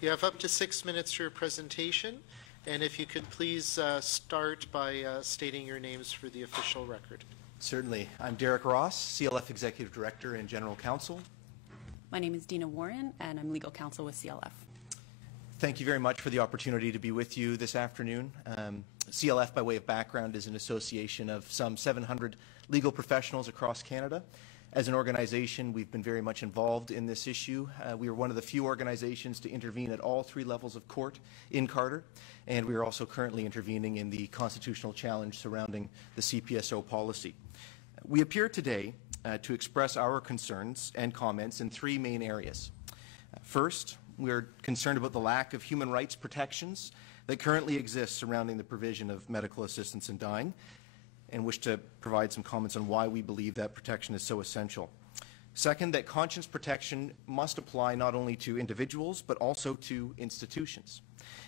You have up to 6 minutes for your presentation, and if you could please start by stating your names for the official record. Certainly. I'm Derek Ross, CLF Executive Director and General Counsel. My name is Deina Warren, and I'm Legal Counsel with CLF. Thank you very much for the opportunity to be with you this afternoon. CLF, by way of background, is an association of some 700 legal professionals across Canada. As an organization, we've been very much involved in this issue. We are one of the few organizations to intervene at all 3 levels of court in Carter, and we are also currently intervening in the constitutional challenge surrounding the CPSO policy. We appear today to express our concerns and comments in 3 main areas. First, we are concerned about the lack of human rights protections that currently exist surrounding the provision of medical assistance in dying, and wish to provide some comments on why we believe that protection is so essential. Second, that conscience protection must apply not only to individuals but also to institutions.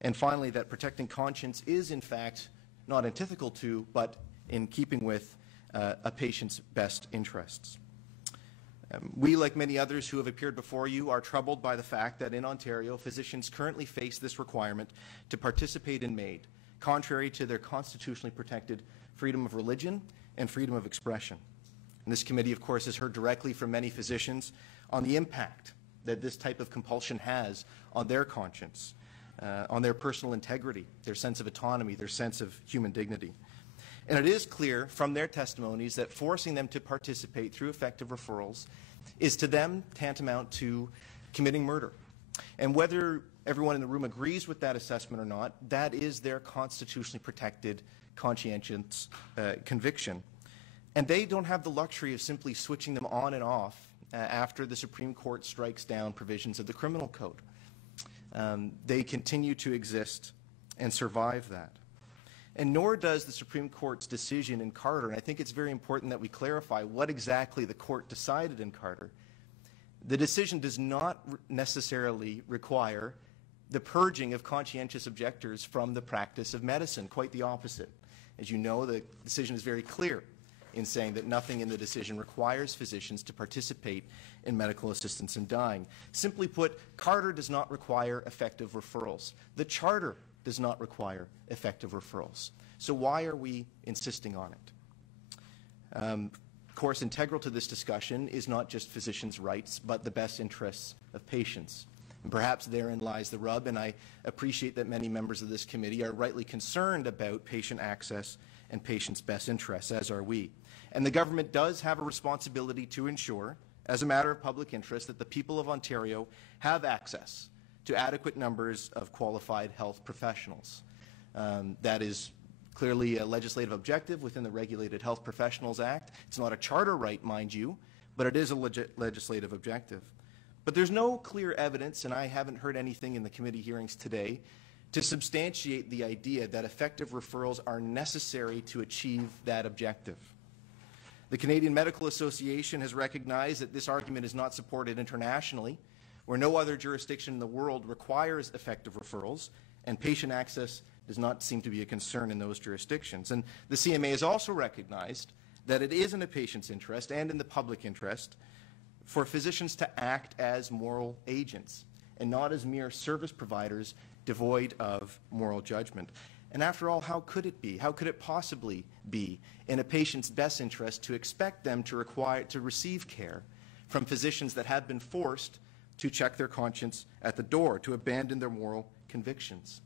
And finally, that protecting conscience is in fact not antithetical to but in keeping with a patient's best interests. We, like many others who have appeared before you, are troubled by the fact that in Ontario, physicians currently face this requirement to participate in MAID, contrary to their constitutionally protected freedom of religion and freedom of expression. And this committee, of course, has heard directly from many physicians on the impact that this type of compulsion has on their conscience, on their personal integrity, their sense of autonomy, their sense of human dignity. And it is clear from their testimonies that forcing them to participate through effective referrals is to them tantamount to committing murder. And whether everyone in the room agrees with that assessment or not, that is their constitutionally protected conscientious conviction. And they don't have the luxury of simply switching them on and off after the Supreme Court strikes down provisions of the criminal code. They continue to exist and survive that. And nor does the Supreme Court's decision in Carter, and I think it's very important that we clarify what exactly the court decided in Carter. The decision does not necessarily require the purging of conscientious objectors from the practice of medicine, quite the opposite. As you know, the decision is very clear in saying that nothing in the decision requires physicians to participate in medical assistance in dying. Simply put, Carter does not require effective referrals. The Charter does not require effective referrals. So why are we insisting on it? Of course, integral to this discussion is not just physicians' rights, but the best interests of patients. And perhaps therein lies the rub, and I appreciate that many members of this committee are rightly concerned about patient access and patients' best interests, as are we. And the government does have a responsibility to ensure, as a matter of public interest, that the people of Ontario have access to adequate numbers of qualified health professionals. That is clearly a legislative objective within the Regulated Health Professionals Act. It's not a charter right, mind you, but it is a legislative objective. But there's no clear evidence, and I haven't heard anything in the committee hearings today, to substantiate the idea that effective referrals are necessary to achieve that objective. The Canadian Medical Association has recognized that this argument is not supported internationally, where no other jurisdiction in the world requires effective referrals, and patient access does not seem to be a concern in those jurisdictions. And the CMA has also recognized that it is in a patient's interest and in the public interest for physicians to act as moral agents and not as mere service providers devoid of moral judgment. And after all, how could it be? How could it possibly be in a patient's best interest to expect them to receive care from physicians that have been forced to check their conscience at the door, to abandon their moral convictions?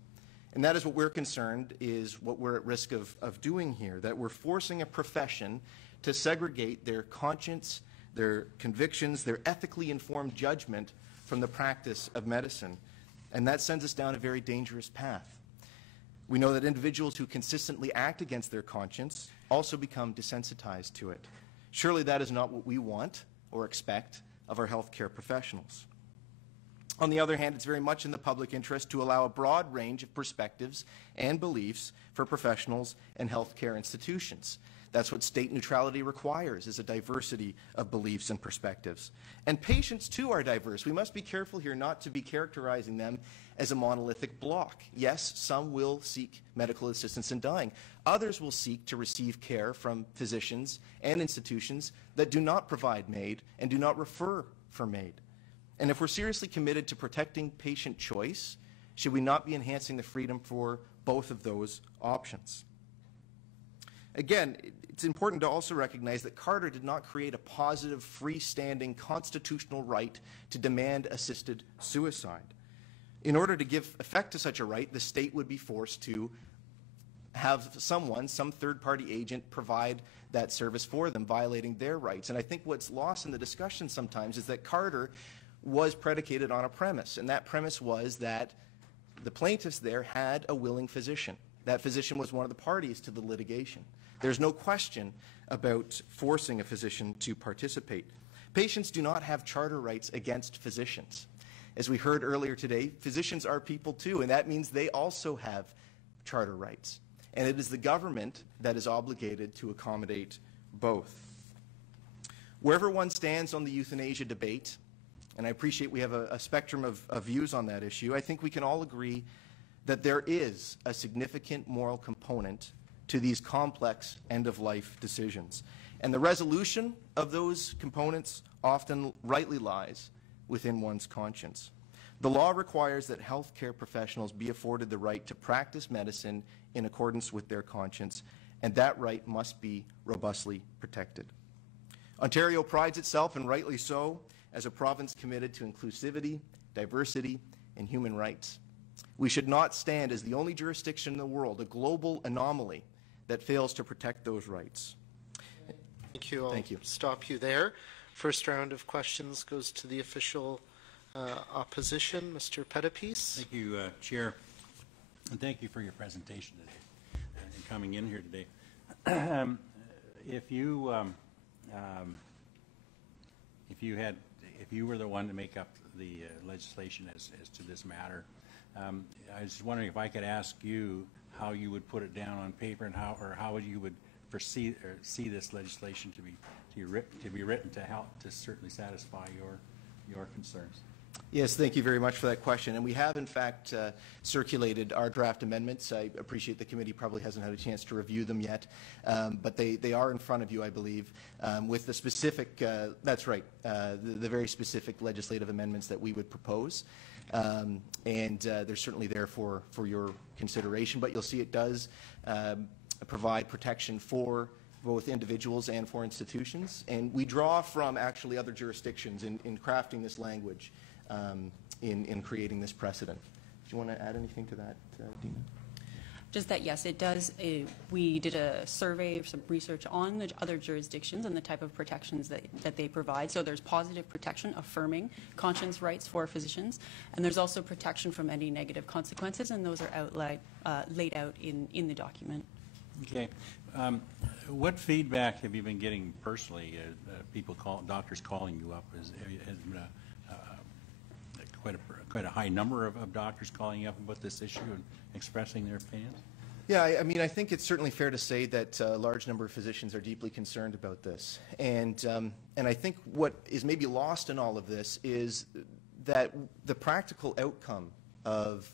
And that is what we're concerned is what we're at risk of doing here, that we're forcing a profession to segregate their conscience, their convictions, their ethically informed judgment from the practice of medicine. And that sends us down a very dangerous path. We know that individuals who consistently act against their conscience also become desensitized to it. Surely that is not what we want or expect of our healthcare professionals. On the other hand, it's very much in the public interest to allow a broad range of perspectives and beliefs for professionals and healthcare institutions. That's what state neutrality requires, is a diversity of beliefs and perspectives. And patients, too, are diverse. We must be careful here not to be characterizing them as a monolithic block. Yes, some will seek medical assistance in dying. Others will seek to receive care from physicians and institutions that do not provide MAID and do not refer for MAID. And if we're seriously committed to protecting patient choice, should we not be enhancing the freedom for both of those options? Again, it's important to also recognize that Carter did not create a positive, freestanding constitutional right to demand assisted suicide. In order to give effect to such a right, the state would be forced to have someone, some third-party agent, provide that service for them, violating their rights. And I think what's lost in the discussion sometimes is that Carter was predicated on a premise, and that premise was that the plaintiffs there had a willing physician. That physician was one of the parties to the litigation. There's no question about forcing a physician to participate. Patients do not have charter rights against physicians. As we heard earlier today, physicians are people too, and that means they also have charter rights. And it is the government that is obligated to accommodate both. Wherever one stands on the euthanasia debate, and I appreciate we have a spectrum of views on that issue, I think we can all agree that there is a significant moral component to these complex end-of-life decisions. And the resolution of those components often rightly lies within one's conscience. The law requires that healthcare professionals be afforded the right to practice medicine in accordance with their conscience, and that right must be robustly protected. Ontario prides itself, and rightly so, as a province committed to inclusivity, diversity, and human rights. We should not stand as the only jurisdiction in the world, a global anomaly, that fails to protect those rights. Thank you. Thank you. Stop you there. First round of questions goes to the official opposition. Mr. Pettipies. Thank you, Chair, and thank you for your presentation today and coming in here today. If you were the one to make up the legislation as to this matter, I was just wondering if I could ask you how you would put it down on paper and how you would foresee or see this legislation to be written to help to certainly satisfy your concerns. Yes, thank you very much for that question. And we have, in fact, circulated our draft amendments. I appreciate the committee probably hasn't had a chance to review them yet, but they are in front of you, I believe, with the specific, that's right, the very specific legislative amendments that we would propose. And they're certainly there for your consideration, but you'll see it does provide protection for both individuals and for institutions. And we draw from actually other jurisdictions in crafting this language, in creating this precedent. Do you want to add anything to that, Deina? Just that, yes, it does. We did a survey, some research on the other jurisdictions and the type of protections that they provide. So there's positive protection affirming conscience rights for physicians, and there's also protection from any negative consequences, and those are laid out in the document. Okay. What feedback have you been getting personally? Doctors calling you up has been quite a high number of doctors calling you up about this issue and expressing their opinions? Yeah, I mean, I think it's certainly fair to say that a large number of physicians are deeply concerned about this. And I think what is maybe lost in all of this is that the practical outcome of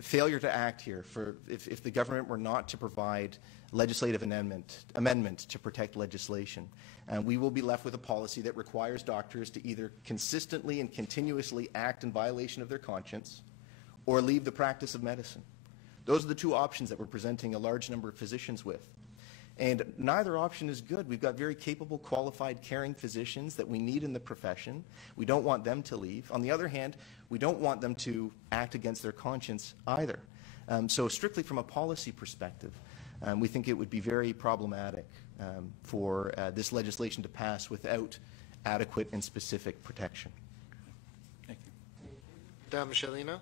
failure to act here, if the government were not to provide legislative amendment to protect legislation, we will be left with a policy that requires doctors to either consistently and continuously act in violation of their conscience or leave the practice of medicine. Those are the two options that we're presenting a large number of physicians with. And neither option is good. We've got very capable, qualified, caring physicians that we need in the profession. We don't want them to leave. On the other hand, we don't want them to act against their conscience either. So strictly from a policy perspective, we think it would be very problematic for this legislation to pass without adequate and specific protection. Thank you. Madame Gelina.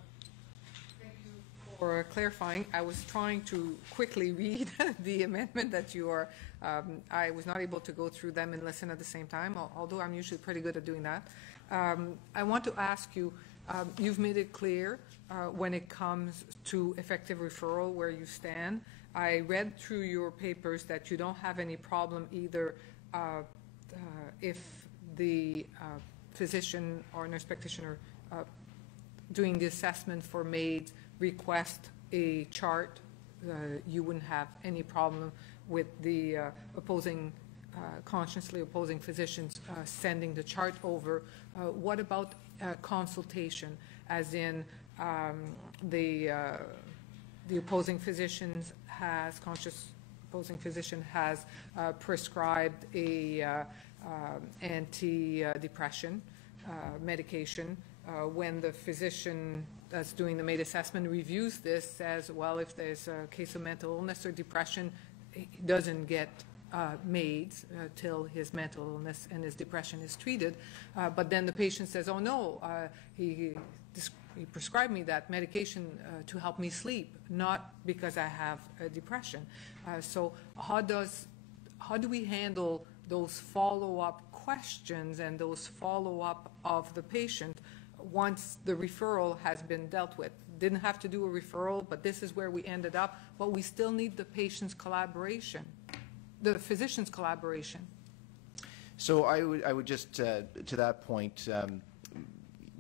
For clarifying, I was trying to quickly read the amendment that you are, I was not able to go through them and listen at the same time, although I'm usually pretty good at doing that. I want to ask you, you've made it clear when it comes to effective referral where you stand. I read through your papers that you don't have any problem either if the physician or nurse practitioner doing the assessment for maids request a chart, you wouldn't have any problem with the opposing consciously opposing physicians sending the chart over. What about consultation, as in the opposing physicians has, opposing physician has prescribed a anti-depression medication. When the physician that's doing the MAID assessment reviews this, says, well, if there's a case of mental illness or depression, he doesn't get MAID till his mental illness and his depression is treated. But then the patient says, oh no, he prescribed me that medication to help me sleep, not because I have a depression. So how do we handle those follow-up questions and those follow-up of the patient once the referral has been dealt with? Didn't have to do a referral, but this is where we ended up. But we still need the patient's collaboration, the physician's collaboration. So I would just, to that point,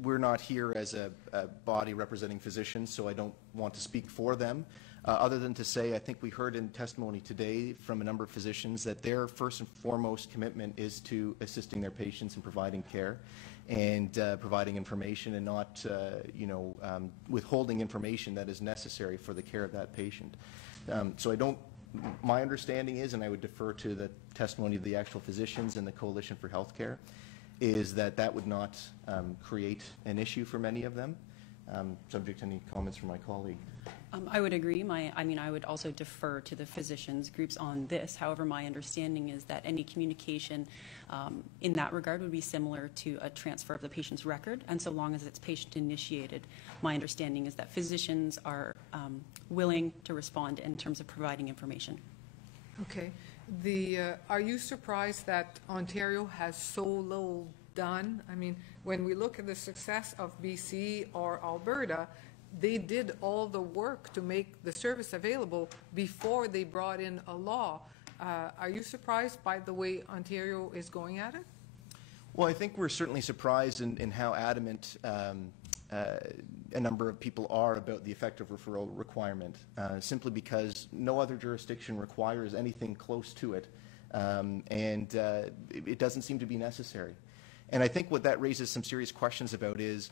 we're not here as a body representing physicians, so I don't want to speak for them, other than to say I think we heard in testimony today from a number of physicians that their first and foremost commitment is to assisting their patients and providing care and providing information and not, withholding information that is necessary for the care of that patient. So I don't, my understanding is, and I would defer to the testimony of the actual physicians and the Coalition for Healthcare, is that that would not create an issue for many of them. Subject to any comments from my colleague. I would agree. I would also defer to the physicians groups on this. However, my understanding is that any communication in that regard would be similar to a transfer of the patient's record, and so long as it's patient-initiated, my understanding is that physicians are willing to respond in terms of providing information. Okay. Are you surprised that Ontario has so little done? I mean, when we look at the success of BC or Alberta, they did all the work to make the service available before they brought in a law. Are you surprised by the way Ontario is going at it? Well, I think we're certainly surprised in how adamant a number of people are about the effective referral requirement, simply because no other jurisdiction requires anything close to it, and it doesn't seem to be necessary. And I think what that raises some serious questions about is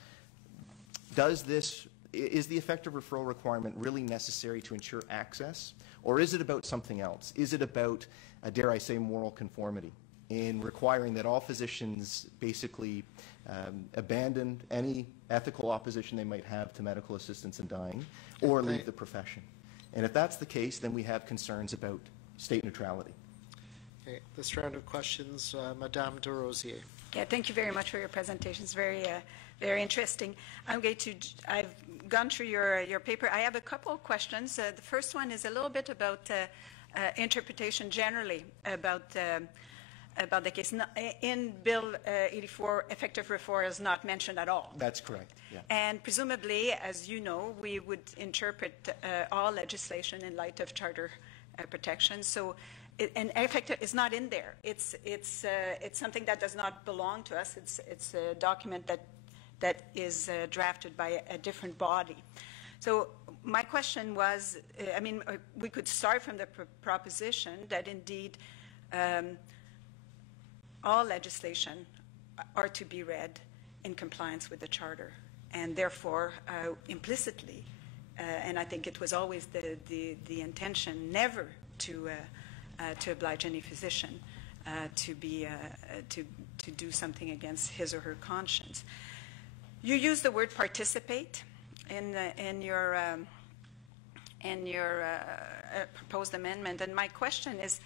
the effective referral requirement really necessary to ensure access, or is it about something else? Is it about, dare I say, moral conformity in requiring that all physicians basically abandon any ethical opposition they might have to medical assistance in dying, or leave the profession? And if that's the case, then we have concerns about state neutrality. Okay, this round of questions, Madame de Rosier. Yeah, thank you very much for your presentation. It's very interesting. I've gone through your paper. I have a couple of questions. The first one is a little bit about interpretation generally about the case. In Bill 84, effective referral is not mentioned at all. That's correct. Yeah. And presumably, as you know, we would interpret all legislation in light of charter protection. So. And effective is not in there. It's something that does not belong to us. It's a document that is drafted by a different body. So my question was, we could start from the proposition that indeed all legislation are to be read in compliance with the Charter, and therefore implicitly, and I think it was always the intention never to oblige any physician to do something against his or her conscience. You use the word participate in your proposed amendment, and my question is,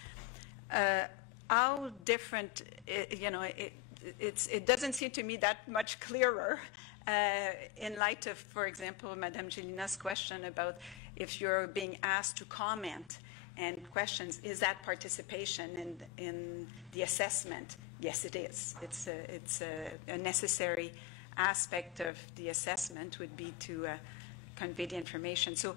how different? It doesn't seem to me that much clearer in light of, for example, Madame Gelina's question about if you're being asked to comment. And questions, is that participation in the assessment? Yes, it is. It's a necessary aspect of the assessment would be to convey the information. So,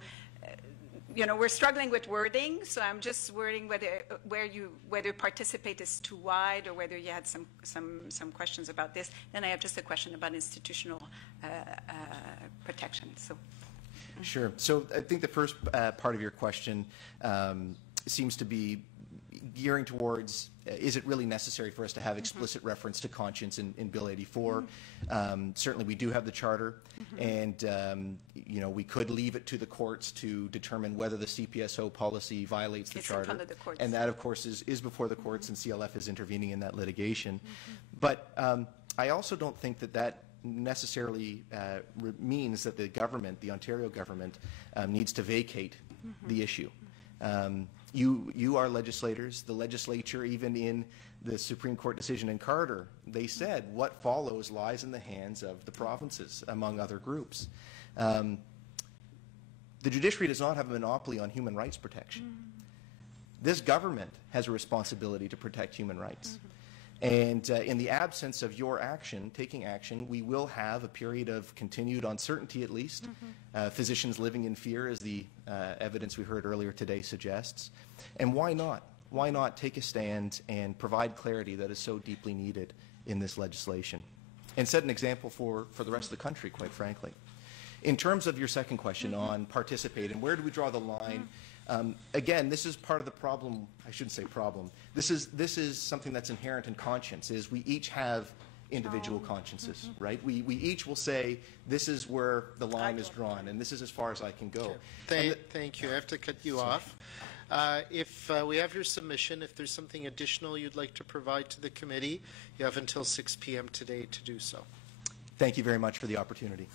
we're struggling with wording, so I'm just wording whether participate is too wide or whether you had some questions about this. Then I have just a question about institutional protection. So. Sure. So I think the first part of your question seems to be gearing towards, is it really necessary for us to have explicit reference to conscience in Bill 84? Certainly we do have the Charter, and you know, we could leave it to the courts to determine whether the CPSO policy violates the It's in Charter. front of the courts. And that, of course, is before the courts, and CLF is intervening in that litigation. But I also don't think that necessarily means that the government, the Ontario government, needs to vacate the issue. You are legislators. The legislature, even in the Supreme Court decision in Carter, they said what follows lies in the hands of the provinces, among other groups. The judiciary does not have a monopoly on human rights protection. This government has a responsibility to protect human rights. And in the absence of your action, taking action, we will have a period of continued uncertainty, at least. Physicians living in fear, as the evidence we heard earlier today suggests. And why not? Why not take a stand and provide clarity that is so deeply needed in this legislation? And set an example for the rest of the country, quite frankly. In terms of your second question on participate and where do we draw the line, again, this is part of the problem. I shouldn't say problem. This is something that's inherent in conscience, is we each have individual consciences, right? We each will say, this is where the line is drawn, and this is as far as I can go. Thank you. I have to cut you off. If we have your submission, if there's something additional you'd like to provide to the committee, you have until 6 p.m. today to do so. Thank you very much for the opportunity.